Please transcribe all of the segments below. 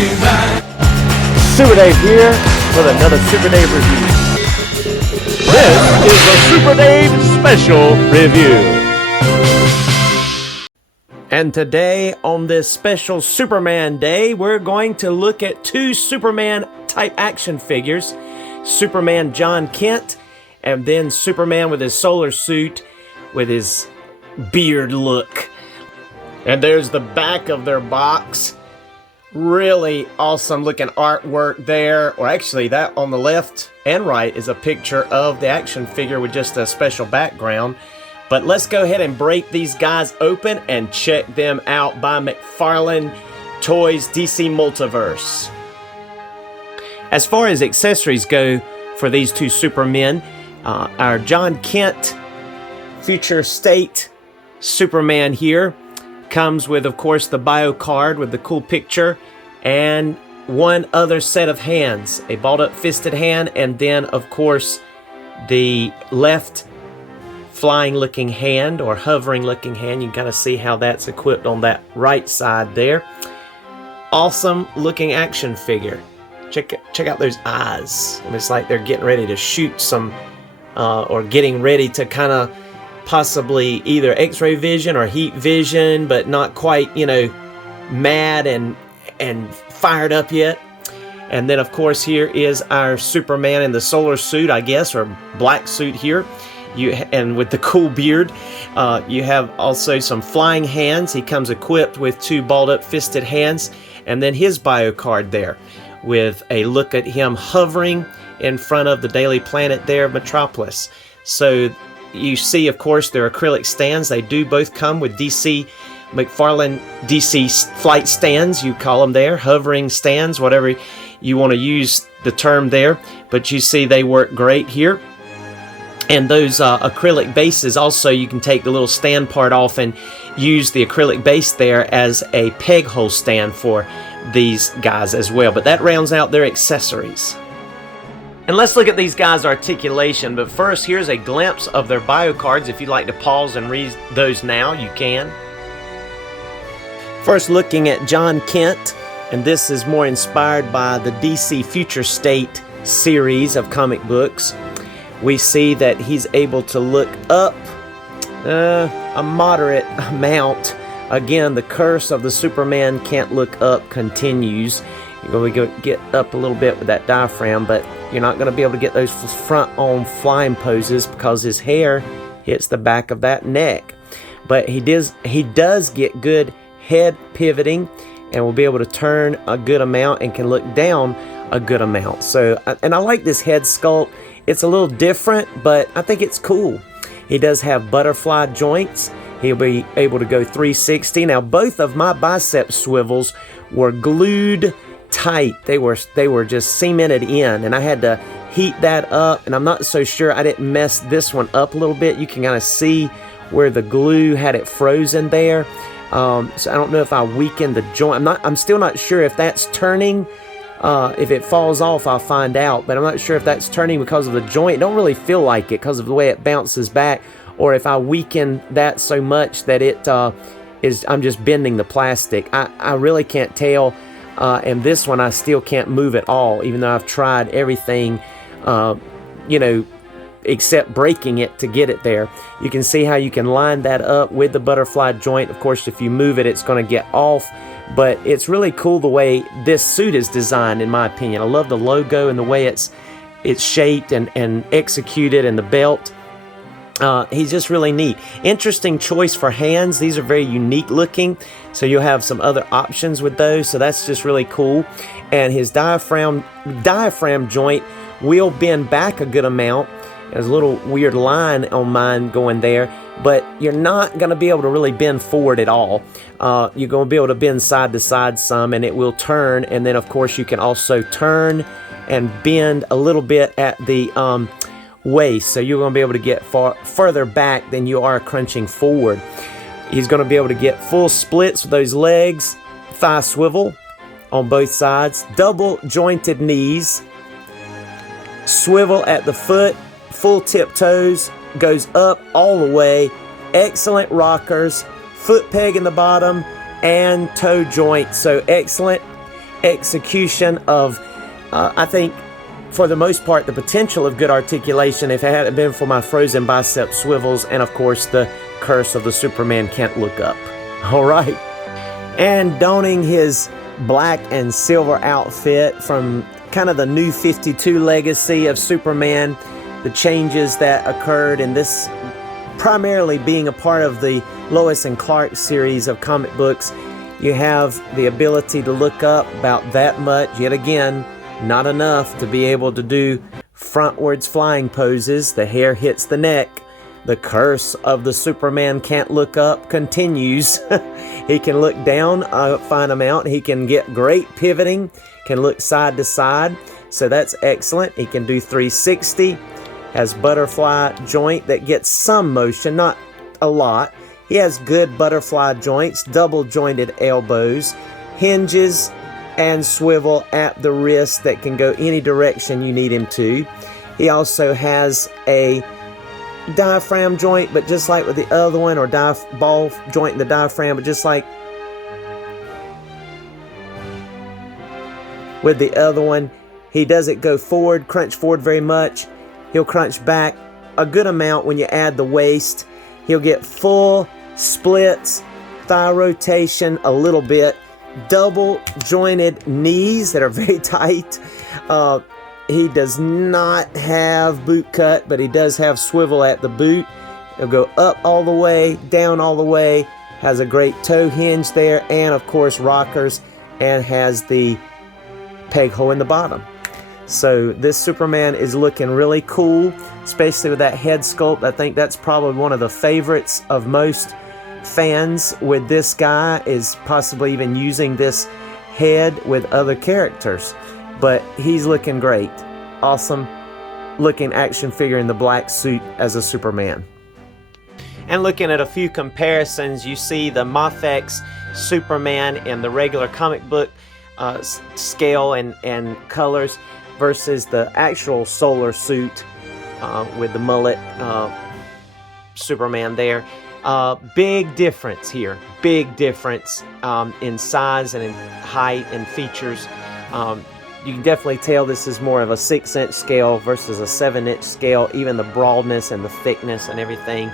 Super Dave here with another Super Dave review. This is the Super Dave Special Review. And today, on this special Superman Day, we're going to look at two Superman-type action figures. Superman Jon Kent, and then Superman with his solar suit with his beard look. And there's the back of their box. Really awesome looking artwork there. Or actually, that on the left and right is a picture of the action figure with just a special background. But let's go ahead and break these guys open and check them out by McFarland Toys DC Multiverse. As far as accessories go for these two Supermen, our Jon Kent Future State Superman here comes with, of course, the bio card with the cool picture and one other set of hands, a balled-up fisted hand, and then, of course, the left flying-looking hand or hovering-looking hand. You can kind of see how that's equipped on that right side there. Awesome-looking action figure. Check out those eyes. It's like they're getting ready to shoot some, or getting ready to kind of possibly either X-ray vision or heat vision, but not quite, you know, mad and fired up yet. And then, of course, here is our Superman in the solar suit, I guess, or black suit here. And with the cool beard, you have also some flying hands. He comes equipped with two balled-up fisted hands, and then his bio card there with a look at him hovering in front of the Daily Planet there of Metropolis. So you see, of course, their acrylic stands. They do both come with DC McFarland DC flight stands, you call them there, hovering stands, whatever you want to use the term there. But you see they work great here. And those acrylic bases also, you can take the little stand part off and use the acrylic base there as a peg hole stand for these guys as well. But that rounds out their accessories. And let's look at these guys' articulation. But first, here's a glimpse of their bio cards. If you'd like to pause and read those now, you can. First, looking at Jon Kent, and this is more inspired by the DC Future State series of comic books. We see that he's able to look up a moderate amount. Again, the curse of the Superman can't look up continues. You're going to get up a little bit with that diaphragm, but you're not going to be able to get those front-on flying poses because his hair hits the back of that neck. But he does get good head pivoting and will be able to turn a good amount and can look down a good amount. So, and I like this head sculpt. It's a little different, but I think it's cool. He does have butterfly joints. He'll be able to go 360. Now, both of my bicep swivels were glued tight. They were just cemented in, and I had to heat that up, and I'm not so sure I didn't mess this one up a little bit. You can kind of see where the glue had it frozen there. So I don't know if I weakened the joint. I'm still not sure if that's turning. If it falls off, I'll find out, but I'm not sure if that's turning because of the joint. It don't really feel like it because of the way it bounces back, or if I weaken that so much that it I'm just bending the plastic. I really can't tell, and this one I still can't move at all, even though I've tried everything, you know, except breaking it to get it there. You can see how you can line that up with the butterfly joint. Of course, if you move it, it's going to get off. But it's really cool the way this suit is designed, in my opinion. I love the logo and the way it's shaped and executed, and the belt. He's just really neat. Interesting choice for hands. These are very unique looking, so you'll have some other options with those. So that's just really cool. And his diaphragm joint will bend back a good amount. There's a little weird line on mine going there, but you're not going to be able to really bend forward at all. You're going to be able to bend side to side some, and it will turn. And then, of course, you can also turn and bend a little bit at the waist. So you're going to be able to get further back than you are crunching forward. He's going to be able to get full splits with those legs, thigh swivel on both sides, double jointed knees, swivel at the foot, full tip toes, goes up all the way, excellent rockers, foot peg in the bottom, and toe joint. So excellent. execution of, I think, for the most part, the potential of good articulation if it hadn't been for my frozen bicep swivels and, of course, the curse of the Superman can't look up. All right. And donning his black and silver outfit from kind of the New 52 legacy of Superman, the changes that occurred in this, primarily being a part of the Lois and Clark series of comic books. You have the ability to look up about that much. Yet again, not enough to be able to do frontwards flying poses. The hair hits the neck. The curse of the Superman can't look up continues. He can look down a fine amount. He can get great pivoting, can look side to side. So that's excellent. He can do 360. Has butterfly joint that gets some motion, not a lot. He has good butterfly joints, double jointed elbows, hinges, and swivel at the wrist that can go any direction you need him to. He also has a diaphragm joint, but just like with the other one, or ball joint in the diaphragm, but just like with the other one, he doesn't go forward, crunch forward very much. He'll crunch back a good amount when you add the waist. He'll get full splits, thigh rotation a little bit, double jointed knees that are very tight. He does not have boot cut, but he does have swivel at the boot. He'll go up all the way, down all the way, has a great toe hinge there, and of course rockers, and has the peg hole in the bottom. So this Superman is looking really cool, especially with that head sculpt. I think that's probably one of the favorites of most fans with this guy, is possibly even using this head with other characters. But he's looking great. Awesome looking action figure in the black suit as a Superman. And looking at a few comparisons, you see the Mafex Superman in the regular comic book scale and colors versus the actual solar suit with the mullet Superman there. Big difference here. Big difference in size and in height and features. You can definitely tell this is more of a 6-inch scale versus a 7-inch scale. Even the broadness and the thickness and everything.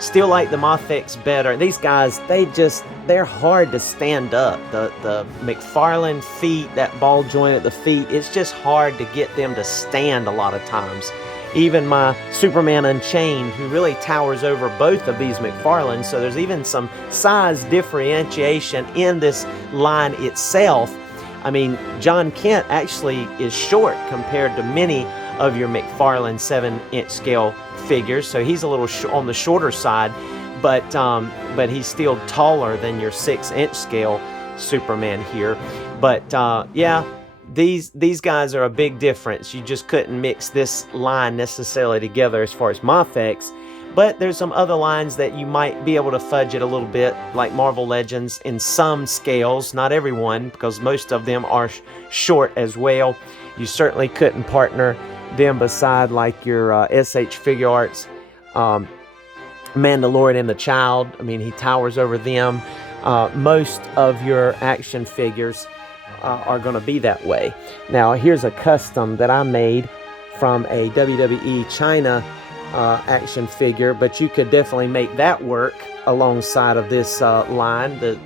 Still like the Mafex better. These guys, they're hard to stand up. The McFarland feet, that ball joint at the feet, it's just hard to get them to stand a lot of times. Even my Superman Unchained, who really towers over both of these McFarlands, so there's even some size differentiation in this line itself. I mean, Jon Kent actually is short compared to many of your McFarland 7-inch scale figures, so he's a little on the shorter side, but he's still taller than your 6-inch scale Superman here. But yeah, these guys are a big difference. You just couldn't mix this line necessarily together as far as Mafex. But there's some other lines that you might be able to fudge it a little bit, like Marvel Legends in some scales, not everyone, because most of them are short as well. You certainly couldn't partner them beside like your SH Figure Arts Mandalorian and the Child. I mean, he towers over them. Most of your action figures are going to be that way. Now, here's a custom that I made from a WWE China action figure, but you could definitely make that work alongside of this line, the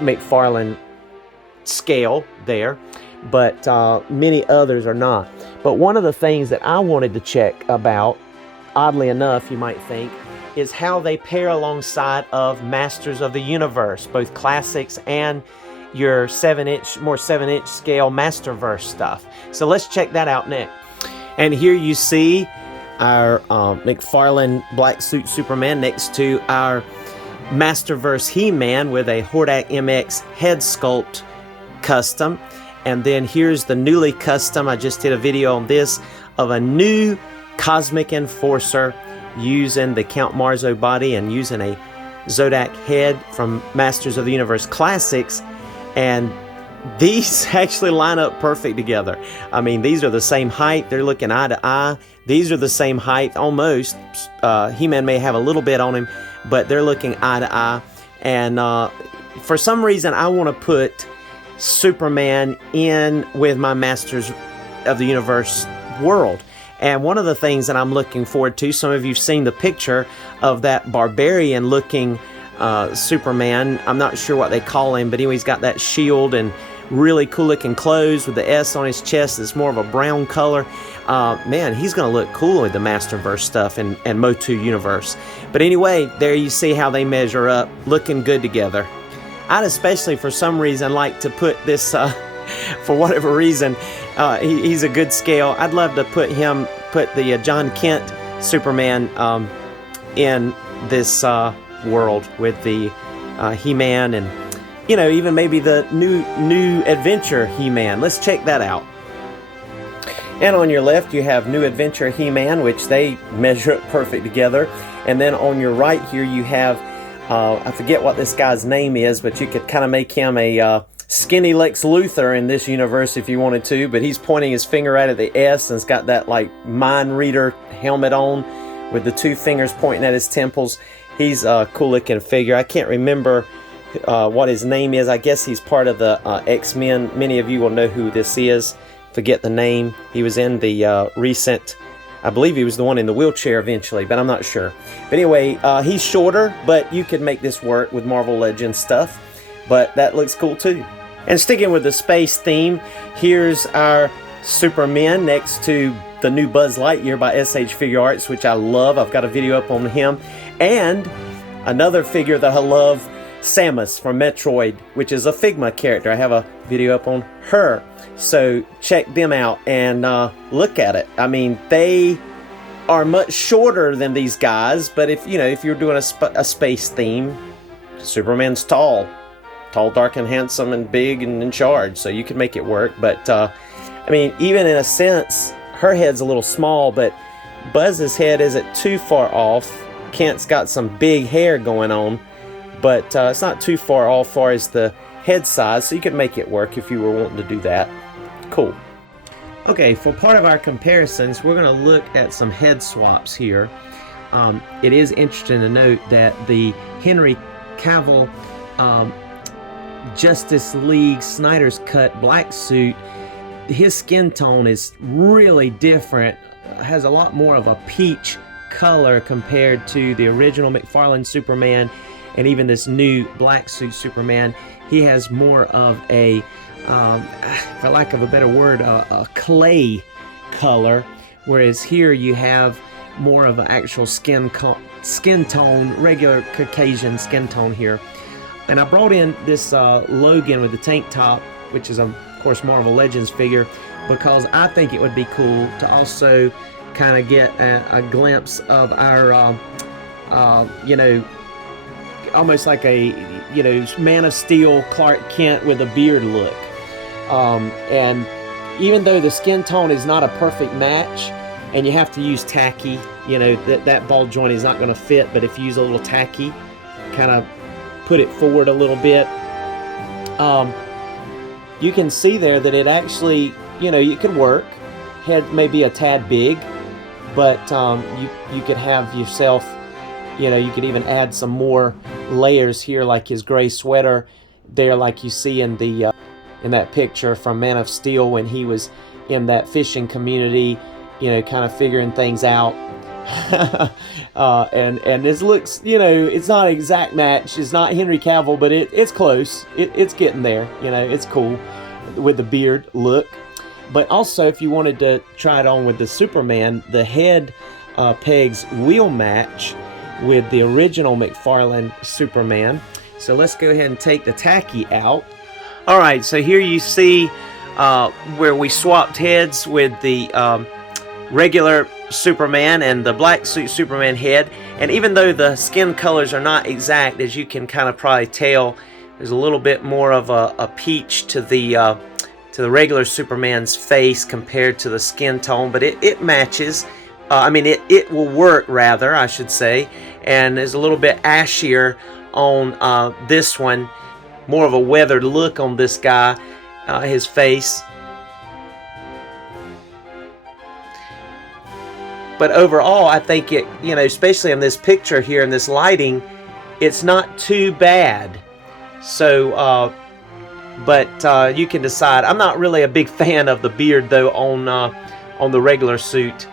McFarland scale there, but many others are not. But one of the things that I wanted to check about, oddly enough, you might think, is how they pair alongside of Masters of the Universe, both classics and your 7-inch, more 7-inch scale Masterverse stuff. So let's check that out next. And here you see our McFarland black suit Superman next to our Masterverse He-Man with a Hordak MX head sculpt custom. And then here's the newly custom, I just did a video on this, of a new Cosmic Enforcer using the Count Marzo body and using a Zodak head from Masters of the Universe Classics. And these actually line up perfect together. I mean, these are the same height. They're looking eye to eye. These are the same height almost. He-Man may have a little bit on him, but they're looking eye to eye. And for some reason, I want to put Superman in with my Masters of the Universe world. And one of the things that I'm looking forward to, some of you've seen the picture of that barbarian looking Superman. I'm not sure what they call him, but anyway, he's got that shield and really cool looking clothes with the S on his chest. It's more of a brown color. Man, he's going to look cool with the Masterverse stuff and Motu Universe. But anyway, there you see how they measure up, looking good together. I'd especially, for some reason, like to put this, for whatever reason, he's a good scale. I'd love to put the Jon Kent Superman in this world with the He-Man and, you know, even maybe the new adventure He-Man. Let's check that out. And on your left you have New Adventure He-Man, which they measure up perfect together. And then on your right here you have, I forget what this guy's name is, but you could kind of make him a skinny Lex Luthor in this universe if you wanted to. But he's pointing his finger at the S and it's got that like mind reader helmet on with the two fingers pointing at his temples. He's a cool looking figure. I can't remember what his name is. I guess he's part of the X-Men. Many of you will know who this is. Forget the name. He was in the recent, I believe he was the one in the wheelchair eventually, but I'm not sure. But anyway, he's shorter, but you could make this work with Marvel Legends stuff. But that looks cool too. And sticking with the space theme, here's our Superman next to the new Buzz Lightyear by SH Figure Arts, which I love. I've got a video up on him. And another figure that I love, Samus from Metroid, which is a Figma character. I have a video up on her. So check them out and look at it. I mean, they are much shorter than these guys, but if you're doing a space theme, Superman's tall, dark and handsome and big and in charge, so you can make it work. But I mean, even in a sense, her head's a little small, but Buzz's head isn't too far off. Kent's got some big hair going on, but it's not too far off as far as the head size, so you could make it work if you were wanting to do that. Cool. Okay, for part of our comparisons, we're going to look at some head swaps here. It is interesting to note that the Henry Cavill Justice League Snyder's Cut black suit, his skin tone is really different, has a lot more of a peach color compared to the original McFarland Superman and even this new black suit Superman. He has more of a, for lack of a better word, a clay color, whereas here you have more of an actual skin tone, regular Caucasian skin tone here. And I brought in this Logan with the tank top, which is of course Marvel Legends figure, because I think it would be cool to also kind of get a glimpse of our, almost like a, Man of Steel Clark Kent with a beard look. And even though the skin tone is not a perfect match, and you have to use tacky, that ball joint is not going to fit, but if you use a little tacky, kind of put it forward a little bit, you can see there that it actually, it could work. Head may be a tad big, but you could have yourself, you could even add some more layers here, like his gray sweater there, like you see in the in that picture from Man of Steel when he was in that fishing community, kind of figuring things out. And this looks, it's not an exact match. It's not Henry Cavill, but it's close. It's getting there. It's cool with the beard look. But also, if you wanted to try it on with the Superman, the head pegs will match with the original McFarland Superman. So let's go ahead and take the tacky out. All right, so here you see where we swapped heads with the regular Superman and the black suit Superman head. And even though the skin colors are not exact, as you can kind of probably tell, there's a little bit more of a peach to the regular Superman's face compared to the skin tone, but it matches. It will work, rather, I should say. And there's a little bit ashier on this one, more of a weathered look on this guy, his face. But overall, I think it, especially in this picture here, in this lighting, it's not too bad. So, but you can decide. I'm not really a big fan of the beard though on the regular suit,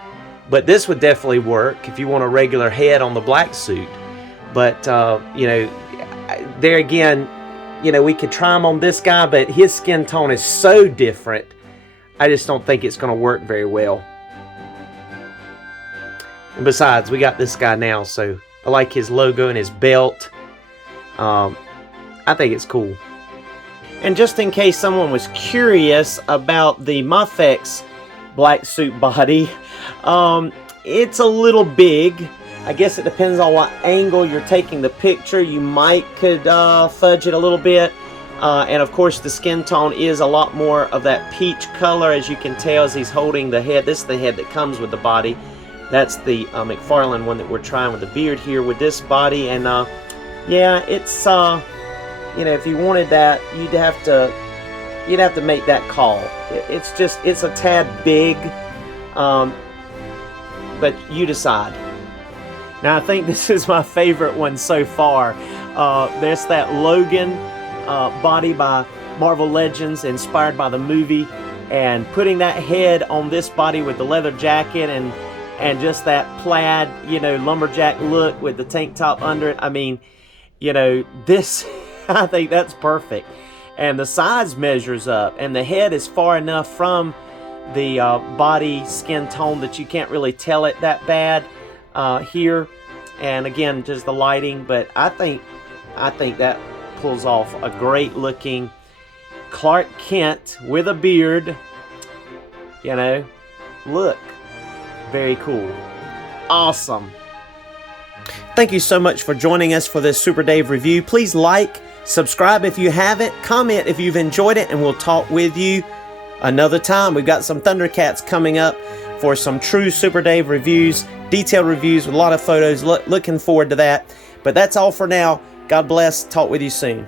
but this would definitely work if you want a regular head on the black suit. But you know, there again, you know, we could try him on this guy, but his skin tone is so different. I just don't think it's going to work very well. And besides, we got this guy now, so I like his logo and his belt. I think it's cool. And just in case someone was curious about the Muffex black suit body, it's a little big. I guess it depends on what angle you're taking the picture. You could fudge it a little bit. And of course the skin tone is a lot more of that peach color, as you can tell as he's holding the head. This is the head that comes with the body. That's the McFarland one that we're trying with the beard here with this body. And yeah, it's you know, if you wanted that, you'd have to make that call. It's a tad big, but you decide. Now I think this is my favorite one so far. There's that Logan body by Marvel Legends, inspired by the movie, and putting that head on this body with the leather jacket and just that plaid, you know, lumberjack look with the tank top under it. I mean, you know, this I think that's perfect. And the size measures up, and the head is far enough from the body skin tone that you can't really tell it that bad here. And again, just the lighting, but I think that pulls off a great looking Clark Kent with a beard. You know, look, very cool, awesome. Thank you so much for joining us for this Super Dave review. Please like, subscribe if you haven't, comment if you've enjoyed it, and we'll talk with you another time. We've got some Thundercats coming up for some true Super Dave reviews, detailed reviews with a lot of photos. Looking forward to that. But that's all for now. God bless. Talk with you soon.